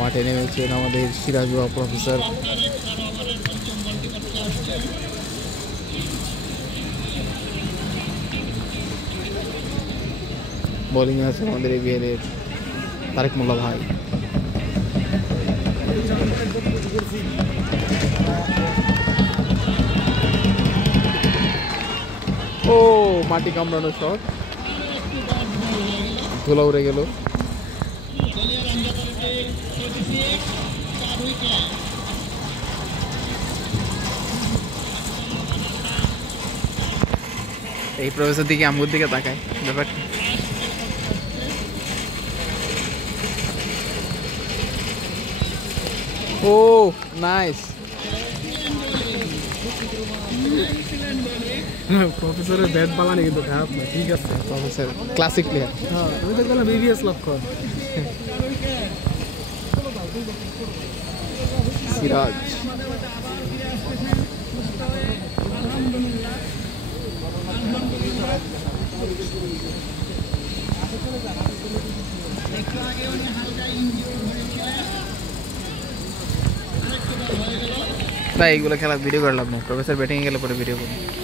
মাঠে নেমেছেন আমাদের সিরাজুয়া প্রফেসর। বোলিং আছে আমাদের এবিএল এর তারেক মোল্লা ভাই। ও মাটি কামড়ানো শট, ধুলা উড়ে গেল। এই প্রফেসর দিকে আমগুর দিকে তাকায় ব্যাপার। ও নাইস, প্রফেসরের ব্যাট বালানি কিন্তু খারাপ না, ঠিক আছে। Professor classic player. হ্যাঁ তুমি তো বললাম বিবিএস লক্ষণ। সিরাজ না, এইগুলো খেলা ভিডিও করলাম না, প্রফেসর ব্যাটিং গেলে পরে ভিডিও করুন।